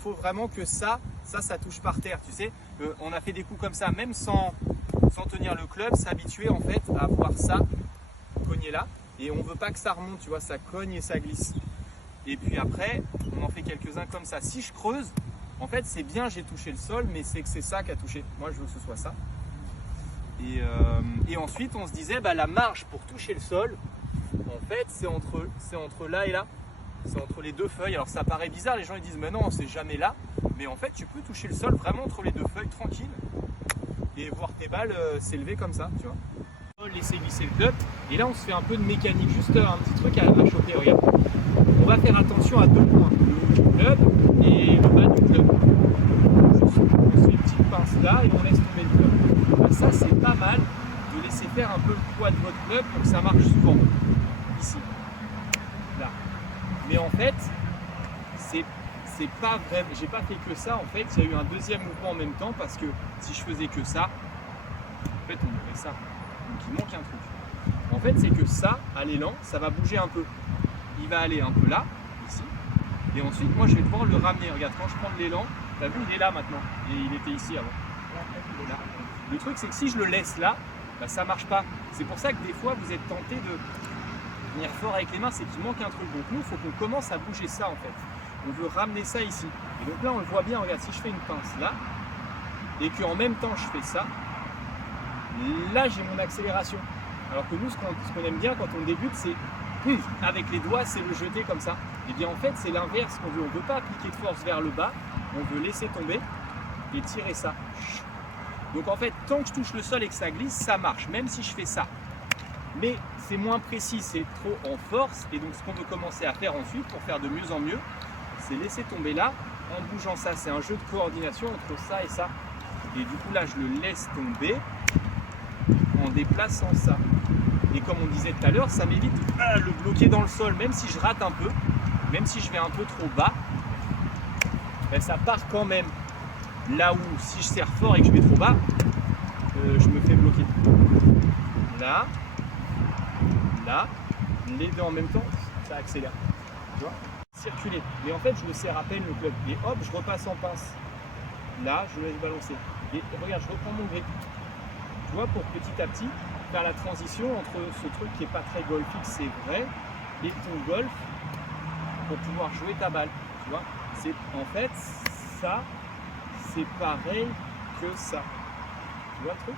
faut vraiment que ça touche par terre, tu sais. On a fait des coups comme ça, même sans tenir le club, s'habituer en fait à voir ça cogner là. Et on veut pas que ça remonte, tu vois, ça cogne et ça glisse. Et puis après, on en fait quelques-uns comme ça. Si je creuse, en fait, c'est bien, j'ai touché le sol, mais c'est que c'est ça qui a touché. Moi, je veux que ce soit ça. Et ensuite, on se disait, bah, la marge pour toucher le sol, en fait, c'est entre là et là. C'est entre les deux feuilles. Alors, ça paraît bizarre, les gens ils disent, mais non, c'est jamais là. Mais en fait, tu peux toucher le sol vraiment entre les deux feuilles, tranquille. Et voir tes balles s'élever comme ça, tu vois. Laisser glisser le club. Et là, on se fait un peu de mécanique, juste un petit truc à choper, regarde. On va faire attention à deux points, le haut du club et le bas du club. Juste, on fait une petite pince là et on laisse tomber le club. Ben, ça, c'est pas mal de laisser faire un peu le poids de votre club pour que ça marche souvent. Ici, là. Mais en fait, c'est pas vrai. J'ai pas fait que ça. En fait, il y a eu un deuxième mouvement en même temps parce que si je faisais que ça, en fait, on aurait ça. Donc il manque un truc. En fait, c'est que ça, à l'élan, ça va bouger un peu. Il va aller un peu là, ici. Et ensuite, moi, je vais devoir le ramener. Regarde, quand je prends de l'élan, tu as vu, il est là maintenant. Et il était ici avant. Il est là. Le truc, c'est que si je le laisse là, bah, ça marche pas. C'est pour ça que des fois, vous êtes tenté de venir fort avec les mains, c'est qu'il manque un truc. Donc nous, il faut qu'on commence à bouger ça, en fait. On veut ramener ça ici. Et donc là, on le voit bien. Regarde, si je fais une pince là, et qu'en même temps, je fais ça, là, j'ai mon accélération. Alors que nous, ce qu'on aime bien quand on débute, c'est avec les doigts, c'est le jeter comme ça. Et bien en fait, c'est l'inverse qu'on veut. On ne veut pas appliquer de force vers le bas, on veut laisser tomber et tirer ça. Donc en fait, tant que je touche le sol et que ça glisse, ça marche, même si je fais ça. Mais c'est moins précis, c'est trop en force. Et donc ce qu'on veut commencer à faire ensuite, pour faire de mieux en mieux, c'est laisser tomber là, en bougeant ça. C'est un jeu de coordination entre ça et ça. Et du coup là, je le laisse tomber en déplaçant ça. Et comme on disait tout à l'heure, ça m'évite de le bloquer dans le sol, même si je rate un peu, même si je vais un peu trop bas, ben ça part quand même. Là où si je serre fort et que je vais trop bas, je me fais bloquer. Là, là, les deux en même temps, ça accélère. Tu vois ? Circuler. Mais en fait, je le serre à peine le club. Et hop, je repasse en pince. Là, je laisse balancer. Et regarde, je reprends mon grip. Tu vois, pour petit à petit, faire la transition entre ce truc qui n'est pas très golfique, c'est vrai, et ton golf pour pouvoir jouer ta balle. Tu vois, c'est en fait ça, c'est pareil que ça. Tu vois le truc ?